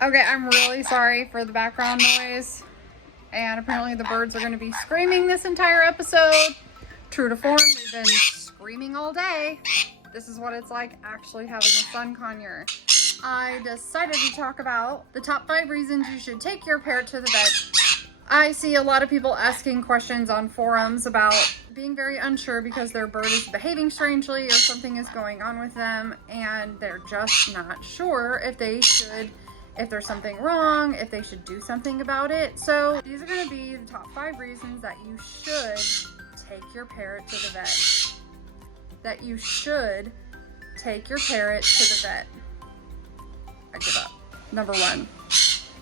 Okay, I'm really sorry for the background noise. And apparently the birds are going to be screaming this entire episode. True to form, they've been screaming all day. This is what it's like actually having a sun conure. I decided to talk about the top 5 reasons you should take your parrot to the vet. I see a lot of people asking questions on forums about being very unsure because their bird is behaving strangely or something is going on with them and they're just not sure if there's something wrong, if they should do something about it. So these are going to be the top 5 reasons that you should take your parrot to the vet. That you should take your parrot to the vet. I give up. Number 1,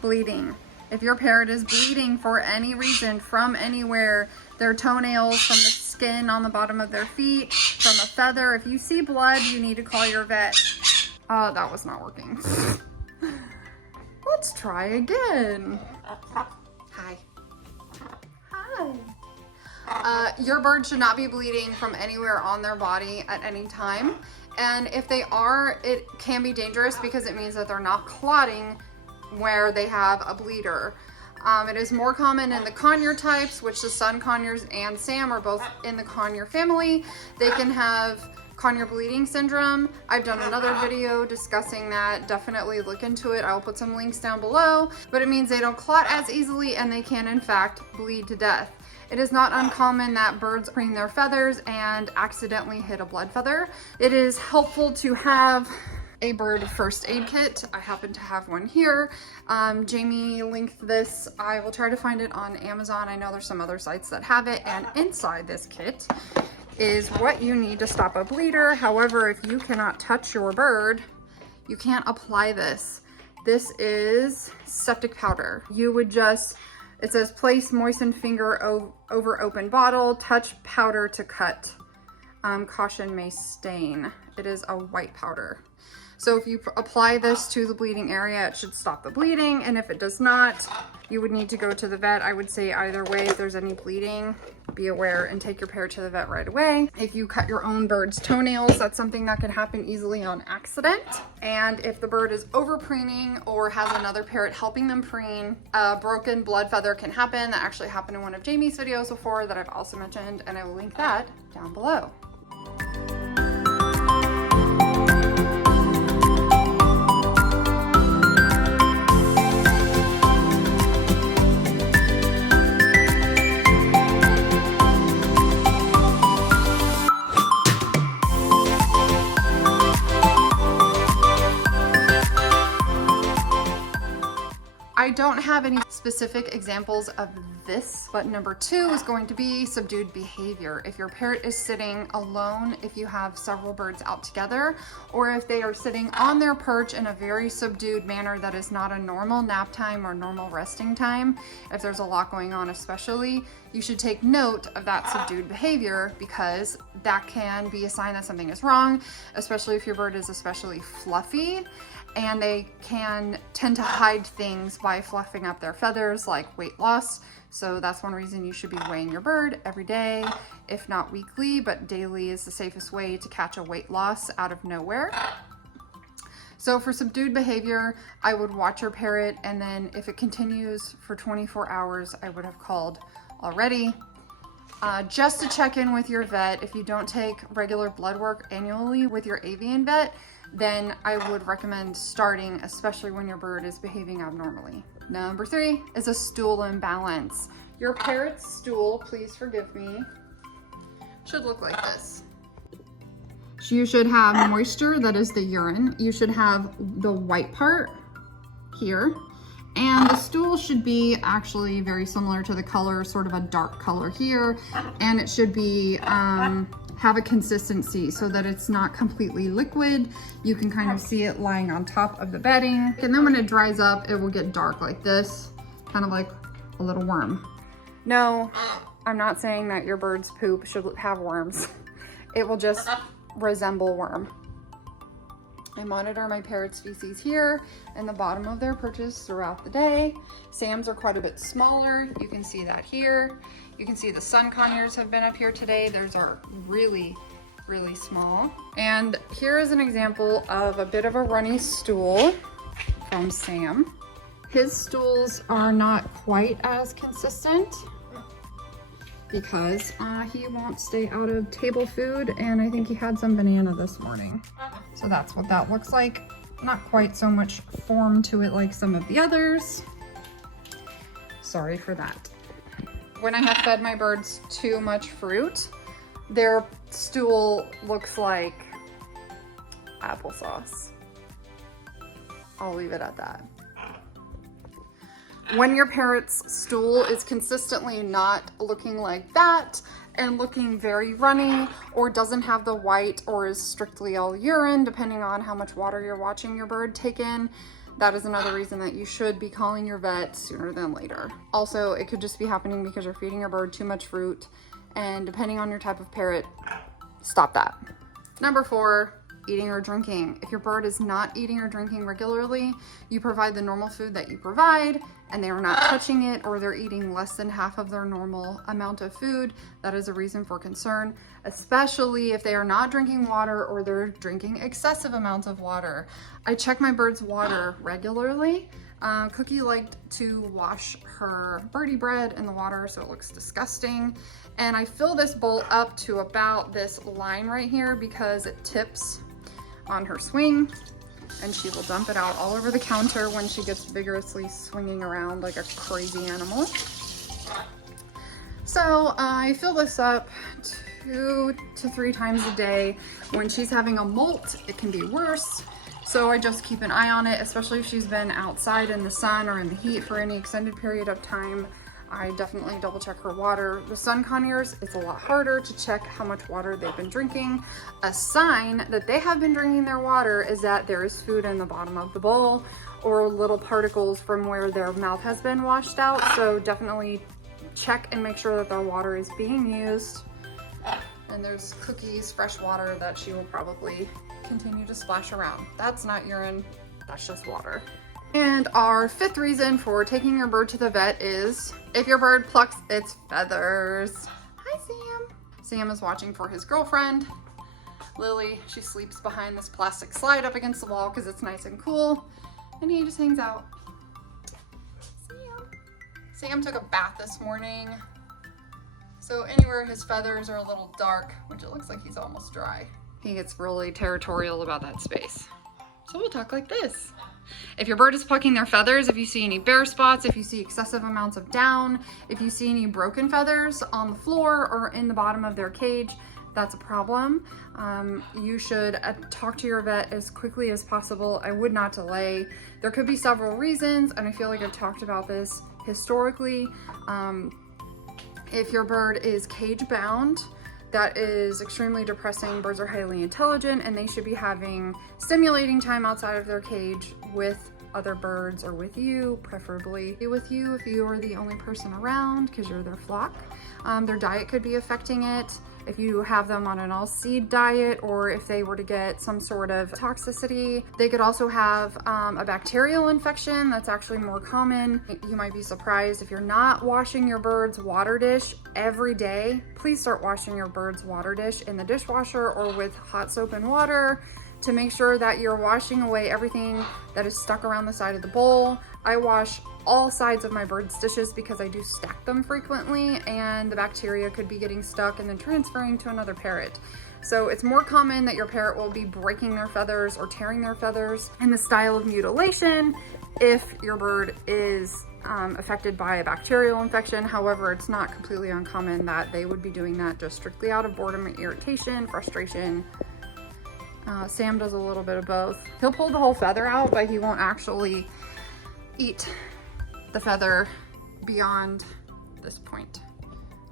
bleeding. If your parrot is bleeding for any reason from anywhere, their toenails, from the skin on the bottom of their feet, from a feather, if you see blood, you need to call your vet. That was not working. Let's try again. Hi. Hi. Your bird should not be bleeding from anywhere on their body at any time. And if they are, it can be dangerous because it means that they're not clotting where they have a bleeder. It is more common in the conure types, which the sun conures and Sam are both in the conure family. They can have conure bleeding syndrome. I've done another video discussing that. Definitely look into it. I'll put some links down below. But it means they don't clot as easily and they can in fact bleed to death. It is not uncommon that birds preen their feathers and accidentally hit a blood feather. It is helpful to have a bird first aid kit. I happen to have one here. Jamie linked this. I will try to find it on Amazon. I know there's some other sites that have it. And inside this kit is what you need to stop a bleeder. However, if you cannot touch your bird, you can't apply this. This is septic powder. You would just, it says place moistened finger over open bottle, touch powder to cut. Caution may stain. It is a white powder. So if you apply this to the bleeding area, it should stop the bleeding. And if it does not, you would need to go to the vet. I would say either way, if there's any bleeding, be aware and take your parrot to the vet right away. If you cut your own bird's toenails, that's something that can happen easily on accident. And if the bird is over preening or has another parrot helping them preen, a broken blood feather can happen. That actually happened in one of Jamie's videos before that I've also mentioned, and I will link that down below. I don't have any specific examples of this, but number 2 is going to be subdued behavior. If your parrot is sitting alone, if you have several birds out together, or if they are sitting on their perch in a very subdued manner that is not a normal nap time or normal resting time, if there's a lot going on especially, you should take note of that subdued behavior because that can be a sign that something is wrong, especially if your bird is especially fluffy. And they can tend to hide things by fluffing up their feathers, like weight loss. So that's one reason you should be weighing your bird every day, if not weekly, but daily is the safest way to catch a weight loss out of nowhere. So for subdued behavior, I would watch your parrot, and then if it continues for 24 hours, I would have called already. Just to check in with your vet, if you don't take regular blood work annually with your avian vet, then I would recommend starting, especially when your bird is behaving abnormally. Number 3 is a stool imbalance. Your parrot's stool, please forgive me, should look like this. You should have moisture, that is the urine. You should have the white part here. And the stool should be actually very similar to the color, sort of a dark color here. And it should be, have a consistency so that it's not completely liquid. You can kind of see it lying on top of the bedding. And then when it dries up, it will get dark like this, kind of like a little worm. No, I'm not saying that your bird's poop should have worms. It will just resemble worm. I monitor my parrot's feces here and the bottom of their perches throughout the day. Sam's are quite a bit smaller. You can see that here. You can see the sun conures have been up here today. Theirs are really, really small. And here is an example of a bit of a runny stool from Sam. His stools are not quite as consistent because he won't stay out of table food, and I think he had some banana this morning. So that's what that looks like. Not quite so much form to it like some of the others. Sorry for that. When I have fed my birds too much fruit, their stool looks like applesauce. I'll leave it at that. When your parrot's stool is consistently not looking like that and looking very runny, or doesn't have the white, or is strictly all urine, depending on how much water you're watching your bird take in, that is another reason that you should be calling your vet sooner than later. Also, it could just be happening because you're feeding your bird too much fruit, and depending on your type of parrot, stop that. Number 4, eating or drinking. If your bird is not eating or drinking regularly, you provide the normal food that you provide, and they are not touching it, or they're eating less than half of their normal amount of food, that is a reason for concern, especially if they are not drinking water or they're drinking excessive amounts of water. I check my bird's water regularly. Cookie liked to wash her birdie bread in the water, so it looks disgusting. And I fill this bowl up to about this line right here because it tips on her swing, and she will dump it out all over the counter when she gets vigorously swinging around like a crazy animal. So I fill this up 2 to 3 times a day. When she's having a molt, it can be worse. So I just keep an eye on it, especially if she's been outside in the sun or in the heat for any extended period of time. I definitely double check her water. With sun conures, it's a lot harder to check how much water they've been drinking. A sign that they have been drinking their water is that there is food in the bottom of the bowl, or little particles from where their mouth has been washed out. So definitely check and make sure that their water is being used. And there's Cookie's fresh water that she will probably continue to splash around. That's not urine, that's just water. And our 5th reason for taking your bird to the vet is if your bird plucks its feathers. Hi, Sam. Sam is watching for his girlfriend, Lily. She sleeps behind this plastic slide up against the wall because it's nice and cool, and he just hangs out. Sam took a bath this morning, so anywhere his feathers are a little dark, which it looks like he's almost dry, he gets really territorial about that space. So we'll talk like this. If your bird is plucking their feathers, if you see any bare spots, if you see excessive amounts of down, if you see any broken feathers on the floor or in the bottom of their cage, that's a problem. You should talk to your vet as quickly as possible. I would not delay. There could be several reasons, and I feel like I've talked about this historically. If your bird is cage bound, that is extremely depressing. Birds are highly intelligent, and they should be having stimulating time outside of their cage with other birds, or with you, preferably with you if you are the only person around because you're their flock. Their diet could be affecting it. If you have them on an all seed diet, or if they were to get some sort of toxicity, they could also have a bacterial infection. That's actually more common. You might be surprised if you're not washing your bird's water dish every day. Please start washing your bird's water dish in the dishwasher or with hot soap and water to make sure that you're washing away everything that is stuck around the side of the bowl. I wash all sides of my bird's dishes because I do stack them frequently, and the bacteria could be getting stuck and then transferring to another parrot. So it's more common that your parrot will be breaking their feathers or tearing their feathers in the style of mutilation if your bird is affected by a bacterial infection. However, it's not completely uncommon that they would be doing that just strictly out of boredom, irritation, frustration. Sam does a little bit of both. He'll pull the whole feather out, but he won't actually eat the feather beyond this point.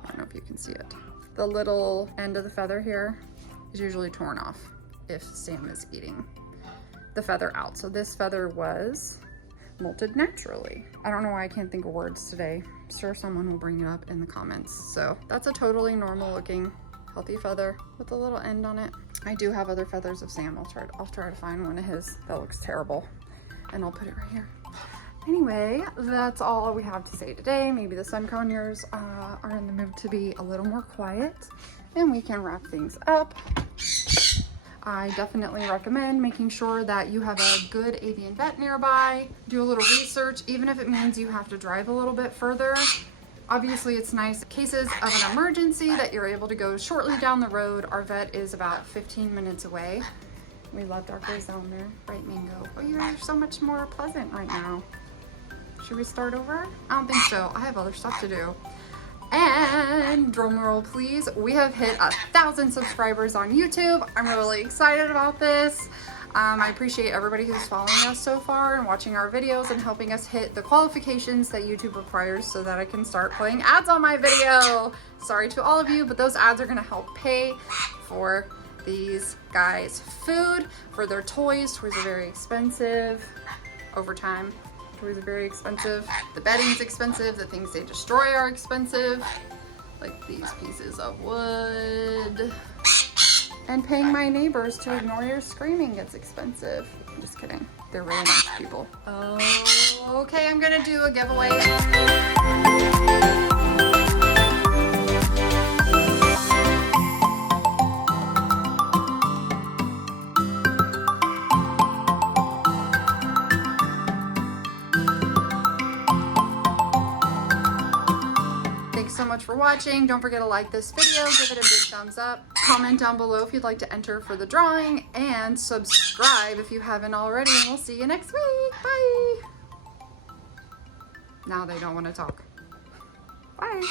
I don't know if you can see it. The little end of the feather here is usually torn off if Sam is eating the feather out. So this feather was molted naturally. I don't know why I can't think of words today. I'm sure someone will bring it up in the comments. So that's a totally normal looking healthy feather with a little end on it. I do have other feathers of Sam. I'll try to find one of his that looks terrible, and I'll put it right here. Anyway, that's all we have to say today. Maybe the sun conures are in the mood to be a little more quiet, and we can wrap things up. I definitely recommend making sure that you have a good avian vet nearby. Do a little research, even if it means you have to drive a little bit further. Obviously, it's nice in cases of an emergency that you're able to go shortly down the road. Our vet is about 15 minutes away. We loved our goes down there, right, Mingo? Oh, you guys are so much more pleasant right now. Should we start over? I don't think so. I have other stuff to do. And drum roll please, we have hit 1,000 subscribers on YouTube. I'm really excited about this. I appreciate everybody who's following us so far and watching our videos and helping us hit the qualifications that YouTube requires so that I can start putting ads on my video. Sorry to all of you, but those ads are gonna help pay for these guys' food, for their toys. Toys are very expensive over time. Toys are very expensive. The bedding's expensive. The things they destroy are expensive. Like these pieces of wood. And paying my neighbors to ignore your screaming gets expensive. I'm just kidding. They're really nice people. Oh, okay, I'm gonna do a giveaway. So much for watching. Don't forget to like this video, give it a big thumbs up, comment down below if you'd like to enter for the drawing, and subscribe if you haven't already, and we'll see you next week. Bye. Now they don't want to talk. Bye.